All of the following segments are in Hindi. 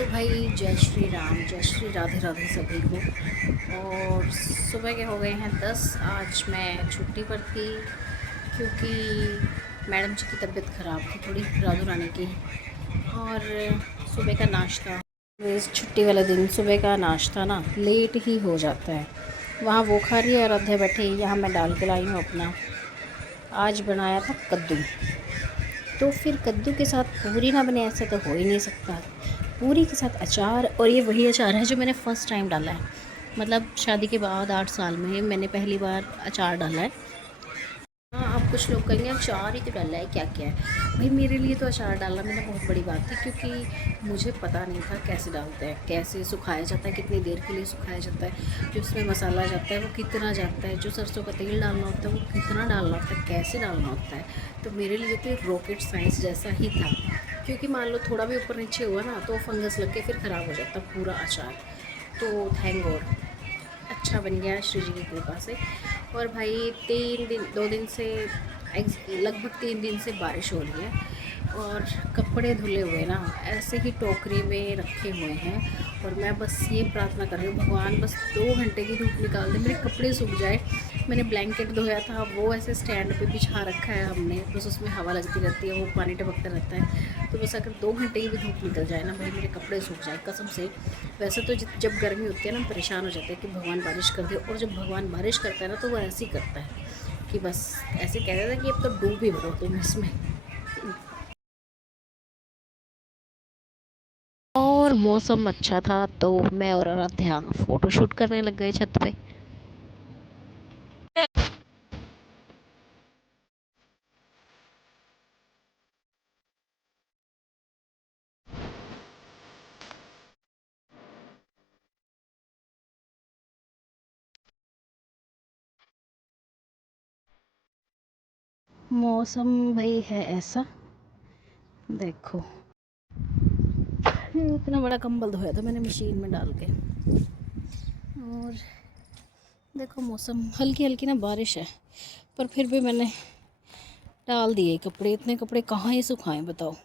तो भाई जय श्री राम, जय श्री राधे राधे सभी को। और सुबह के हो गए हैं 10। आज मैं छुट्टी पर थी क्योंकि मैडम जी की तबीयत ख़राब थी थोड़ी, राजू रानी की। और सुबह का नाश्ता, इस छुट्टी वाले दिन सुबह का नाश्ता ना लेट ही हो जाता है। वहाँ वो खा रही है और अधे बैठे, यहाँ मैं डाल के लाई हूँ अपना। आज बनाया था कद्दू, तो फिर कद्दू के साथ पूरी ना बने ऐसे तो हो ही नहीं सकता। पूरी के साथ अचार, और ये वही अचार है जो मैंने फ़र्स्ट टाइम डाला है। मतलब शादी के बाद 8 साल में मैंने पहली बार अचार डाला है। हाँ, अब कुछ लोग कहेंगे अचार ही तो डाला है, क्या क्या है भाई। मेरे लिए तो अचार डालना मैंने बहुत बड़ी बात थी, क्योंकि मुझे पता नहीं था कैसे डालते हैं, कैसे सुखाया जाता है, कितनी देर के लिए सुखाया जाता है, जो उसमें मसाला जाता है वो कितना जाता है, जो सरसों का तेल डालना होता है वो कितना डालना होता है, कैसे डालना होता है। तो मेरे लिए तो रॉकेट साइंस जैसा ही था, क्योंकि मान लो थोड़ा भी ऊपर नीचे हुआ ना तो फंगस लग के फिर ख़राब हो जाता पूरा अचार। तो थैंक गॉड अच्छा बन गया श्री जी की कृपा से। और भाई 2 दिन से, लगभग 3 दिन से बारिश हो रही है, और कपड़े धुले हुए ना ऐसे ही टोकरी में रखे हुए हैं। और मैं बस ये प्रार्थना कर रही हूँ, भगवान बस 2 घंटे की धूप निकाल दे, मेरे कपड़े सूख जाए। मैंने ब्लैंकेट धोया था, वो ऐसे स्टैंड पे बिछा रखा है हमने, बस उसमें हवा लगती रहती है, वो पानी टपकता रहता है। तो बस अगर 2 घंटे की भी धूप निकल जाए ना भाई, मेरे कपड़े सूख जाए कसम से। वैसे तो जब गर्मी होती है ना, हम परेशान हो जाते हैं कि भगवान बारिश कर दे, और जब भगवान बारिश करता है ना तो वो ऐसे ही करता है कि बस ऐसे कह देता है कि अब तो डूब ही भरो तुम इसमें। और मौसम अच्छा था तो मैं और आराध्या फ़ोटो शूट करने लग गए छत पे। मौसम भाई है ऐसा, देखो इतना बड़ा कंबल धोया था मैंने मशीन में डाल के। और देखो मौसम हल्की हल्की ना बारिश है, पर फिर भी मैंने डाल दिए कपड़े। इतने कपड़े कहाँ ही सुखाएं बताओ।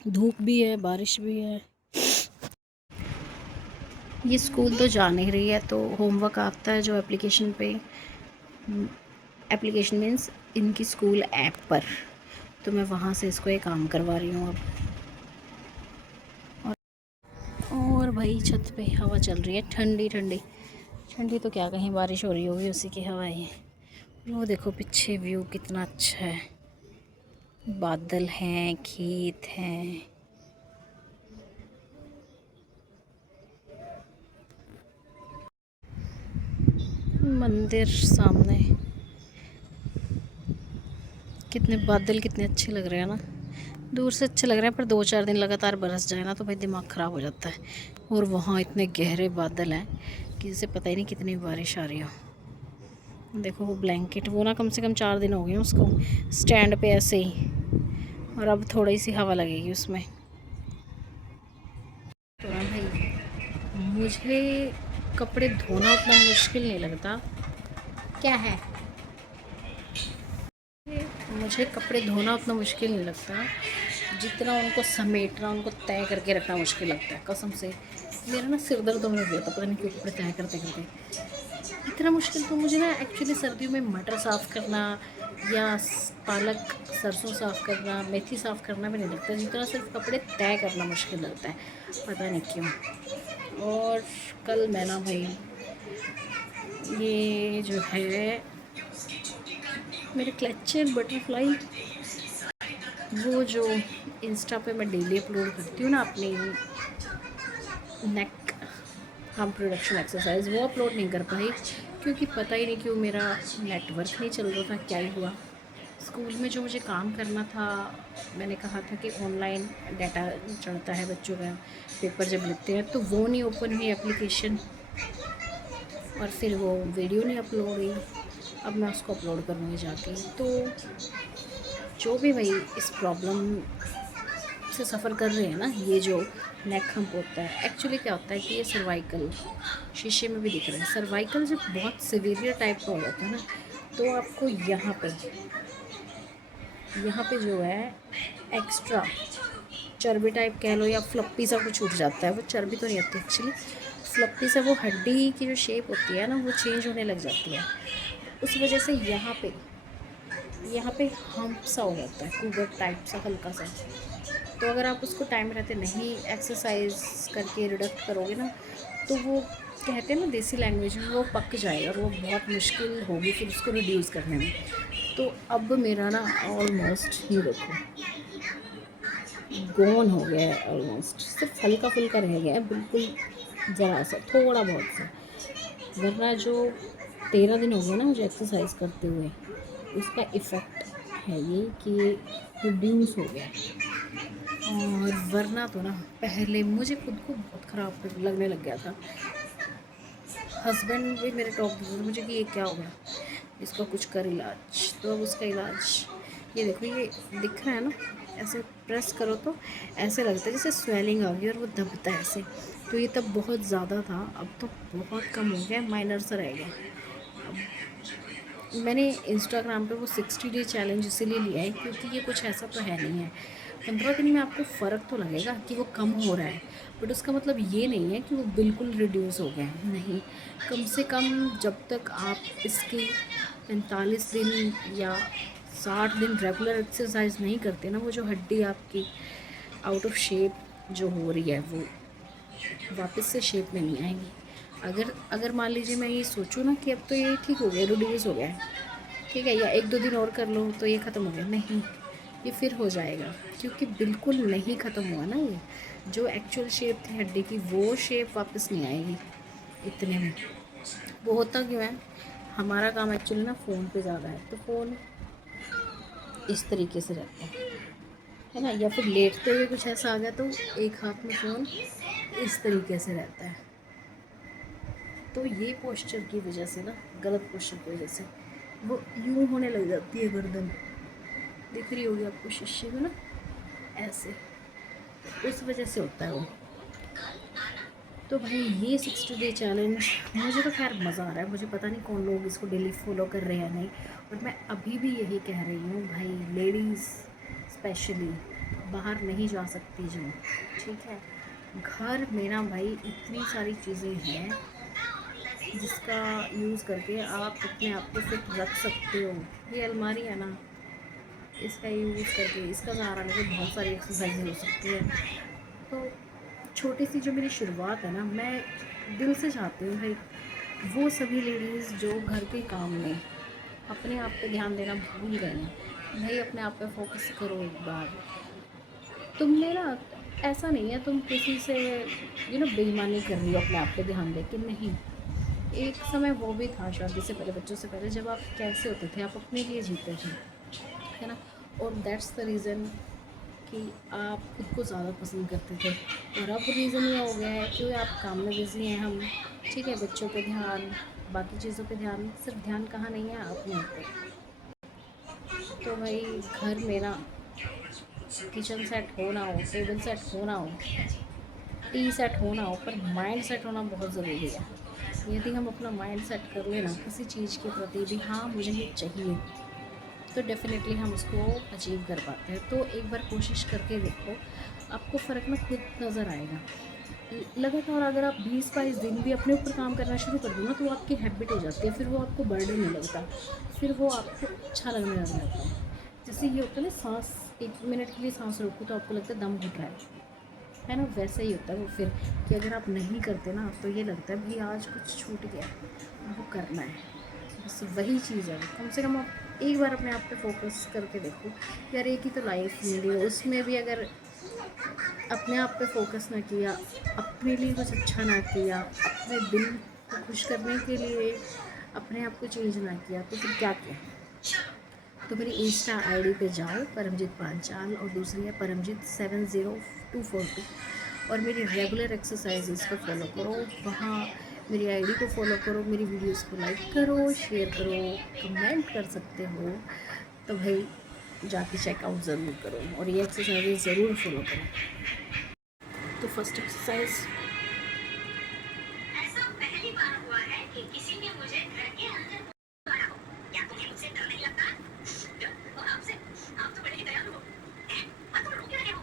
धूप भी है, बारिश भी है। ये स्कूल तो जा नहीं रही है, तो होमवर्क आता है जो एप्लीकेशन पे, एप्लीकेशन मीन्स इनकी स्कूल ऐप पर, तो मैं वहाँ से इसको एक काम करवा रही हूँ अब। और भाई छत पे हवा चल रही है ठंडी ठंडी। ठंडी तो क्या कहीं, बारिश हो रही होगी उसी की हवा है। वो देखो पीछे व्यू कितना अच्छा है, बादल हैं, खेत हैं। मंदिर सामने, कितने बादल कितने अच्छे लग रहे हैं ना। दूर से अच्छे लग रहे हैं, पर 2-4 दिन लगातार बरस जाए ना तो भाई दिमाग ख़राब हो जाता है। और वहाँ इतने गहरे बादल हैं कि जिसे पता ही नहीं कितनी बारिश आ रही हो। देखो वो ब्लैंकेट, वो ना कम से कम 4 दिन हो गए उसको स्टैंड पे ऐसे ही, और अब थोड़ी सी हवा लगेगी उसमें। तो ना भाई मुझे कपड़े धोना उतना मुश्किल नहीं लगता। क्या है, मुझे कपड़े धोना उतना मुश्किल नहीं लगता जितना उनको समेटना, उनको तय करके रखना मुश्किल लगता है कसम से। मेरा ना सिर दर्द होने लग गया था, पता नहीं क्यों कपड़े तय करते करते। इतना मुश्किल तो मुझे ना एक्चुअली सर्दियों में मटर साफ़ करना या पालक सरसों साफ़ करना, मेथी साफ़ करना भी नहीं लगता, जितना सिर्फ कपड़े तय करना मुश्किल लगता है, पता नहीं क्यों। और कल मैं ना भाई, ये जो है मेरे क्लचर बटरफ्लाई, वो जो इंस्टा पे मैं डेली अपलोड करती हूँ ना अपनी नेक हम प्रोडक्शन एक्सरसाइज, वो अपलोड नहीं कर पाई, क्योंकि पता ही नहीं क्यों मेरा नेटवर्क नहीं चल रहा था, क्या ही हुआ। स्कूल में जो मुझे काम करना था, मैंने कहा था कि ऑनलाइन डाटा चढ़ता है बच्चों का, पेपर जब लिखते हैं, तो वो नहीं ओपन हुई एप्लीकेशन, और फिर वो वीडियो नहीं अपलोड हुई। अब मैं उसको अपलोड करूँगी जाके। तो जो भी भाई इस प्रॉब्लम से सफ़र कर रहे हैं ना, ये जो नेक हम्प होता है, एक्चुअली क्या होता है कि ये सर्वाइकल, शीशे में भी दिख रहा है, सर्वाइकल जब बहुत सीवियर टाइप का हो जाता है ना, तो आपको यहाँ पे जो है एक्स्ट्रा चर्बी टाइप कह लो या फ्लप्पी सा कुछ उठ जाता है। वो चर्बी तो नहीं होती एक्चुअली, फ्लप्पी सा वो हड्डी की जो शेप होती है ना वो चेंज होने लग जाती है। उस वजह से यहाँ पे हम्प सा हो जाता है, कुगर टाइप सा हल्का सा। तो अगर आप उसको टाइम रहते नहीं एक्सरसाइज करके रिडक्ट करोगे ना, तो वो कहते हैं ना देसी लैंग्वेज में, वो पक जाएगा और वो बहुत मुश्किल होगी फिर उसको रिड्यूस करने में। तो अब मेरा ना ऑलमोस्ट ये देखो गोन हो गया है, ऑलमोस्ट सिर्फ हल्का फुल्का रह गया है, बिल्कुल ज़रा सा थोड़ा बहुत सा। वरना जो 13 दिन हो गया ना मुझे एक्सरसाइज करते हुए, उसका इफ़ेक्ट है ये कि रिड्यूस हो गया। और वरना तो ना पहले मुझे खुद को बहुत ख़राब लगने लग गया था। हस्बैंड भी मेरे टॉक देते थे मुझे कि ये क्या हो गया, इसका कुछ कर इलाज। तो अब उसका इलाज ये देखो, ये दिख रहा है ना, ऐसे प्रेस करो तो ऐसे लगता है जैसे स्वेलिंग आ गई और वो दबता है ऐसे। तो ये तब बहुत ज़्यादा था, अब तो बहुत कम हो गया, माइनर सा रह गया। मैंने इंस्टाग्राम पे वो 60 डे चैलेंज इसीलिए लिया है क्योंकि ये कुछ ऐसा तो है नहीं है। 15 दिन में आपको फ़र्क तो लगेगा कि वो कम हो रहा है, बट उसका मतलब ये नहीं है कि वो बिल्कुल रिड्यूस हो गया है, नहीं। कम से कम जब तक आप इसकी 45 दिन या 60 दिन रेगुलर एक्सरसाइज नहीं करते ना, वो जो हड्डी आपकी आउट ऑफ शेप जो हो रही है वो वापस से शेप में नहीं आएगी। अगर मान लीजिए मैं ये सोचूं ना कि अब तो ये ठीक हो गया, रिड्यूस हो गया है, ठीक है, या 1-2 दिन और कर लो तो ये ख़त्म हो गया, नहीं, ये फिर हो जाएगा क्योंकि बिल्कुल नहीं ख़त्म हुआ ना। ये जो एक्चुअल शेप थी हड्डी की वो शेप वापस नहीं आएगी इतने में। वो होता क्यों है, हमारा काम एक्चुअली ना फ़ोन पे ज़्यादा है, तो फ़ोन इस तरीके से रहता है ना, या फिर लेटते हुए कुछ ऐसा आ गया तो एक हाथ में फ़ोन इस तरीके से रहता है। तो ये पोस्चर की वजह से ना, गलत पोस्चर की वजह से वो यूँ होने लग जाती है गर्दन, दिख रही होगी आपको शीशे में ना, ऐसे, उस वजह से होता है वो। तो भाई ये 60 डे चैलेंज मुझे तो खैर मज़ा आ रहा है, मुझे पता नहीं कौन लोग इसको डेली फॉलो कर रहे हैं या नहीं, और मैं अभी भी यही कह रही हूँ भाई, लेडीज़ स्पेशली बाहर नहीं जा सकती जो, ठीक है, घर में ना भाई इतनी सारी चीज़ें हैं जिसका यूज़ करके आप अपने आप को फिट रख सकते हो। ये अलमारी है ना, इसका यूज़ करके, इसका सहारा लेके बहुत सारी एक्सरसाइज हो सकती है। तो छोटी सी जो मेरी शुरुआत है ना, मैं दिल से चाहती हूँ भाई वो सभी लेडीज़ जो घर के काम में अपने आप पे ध्यान देना भूल गए हैं, भाई अपने आप पे फोकस करो एक बार। तुमने ना, ऐसा नहीं है तुम किसी से बेईमानी कर रही हो अपने आप पे ध्यान दे के, नहीं। एक समय वो भी था शादी से पहले, बच्चों से पहले, जब आप कैसे होते थे, आप अपने लिए जीते थे, है ना। और दैट्स द रीज़न कि आप खुद को ज़्यादा पसंद करते थे। और अब रीज़न ये हो गया है कि आप काम में बिज़ी हैं, हम, ठीक है, बच्चों पे ध्यान, बाकी चीज़ों पे ध्यान, सिर्फ ध्यान कहाँ नहीं है अपने ऊपर। तो भाई घर में ना किचन सेट हो ना हो, टेबल सेट हो ना हो, टी सेट हो ना हो, पर माइंड सेट होना बहुत ज़रूरी है। यदि हम अपना माइंड सेट कर लेना किसी चीज़ के प्रति भी, हाँ मुझे ये चाहिए, तो डेफ़िनेटली हम उसको अचीव कर पाते हैं। तो एक बार कोशिश करके देखो, आपको फ़र्क ना खुद नज़र आएगा। लगातार अगर आप 20-22 दिन भी अपने ऊपर काम करना शुरू कर दो ना, तो वो आपकी हैबिट हो जाती है, फिर वो आपको बर्डन नहीं लगता, फिर वो आपको अच्छा लगने लग जाता है। जैसे ये होता है ना, सांस 1 मिनट के लिए सांस रोको तो आपको लगता है दम घुट रहा है ना, वैसा ही होता है वो फिर, कि अगर आप नहीं करते ना तो ये लगता है भाई आज कुछ छूट गया, वो करना है, बस वही चीज़ है। कम से कम आप एक बार अपने आप पे फोकस करके देखो, यार एक ही तो लाइफ मिली है, उसमें भी अगर अपने आप पे फोकस ना किया, अपने लिए कुछ अच्छा ना किया, अपने दिल को खुश करने के लिए अपने आप को चेंज ना किया, तो फिर क्या किया। तो मेरी इंस्टा आईडी पे जाओ, परमजीत पांचाल, और दूसरी है परमजीत 70242, और मेरी रेगुलर एक्सरसाइजेस को फॉलो करो, वहाँ मेरी आईडी को फॉलो करो, मेरी वीडियोस को लाइक करो, शेयर करो, कमेंट कर सकते हो। तो भाई जाके चेकआउट ज़रूर करो और ये एक्सरसाइजेस ज़रूर फॉलो करो। तो फर्स्ट एक्सरसाइज, ऐसा पहली बार हुआ है कि किसी ने मुझे घर के अंदर बुलाया हो। क्या तुम्हें मुझसे डर नहीं लगता? तो आपसे, आप तो बड़े ही दयालु हो। आप तो रो क्यों रहे हो?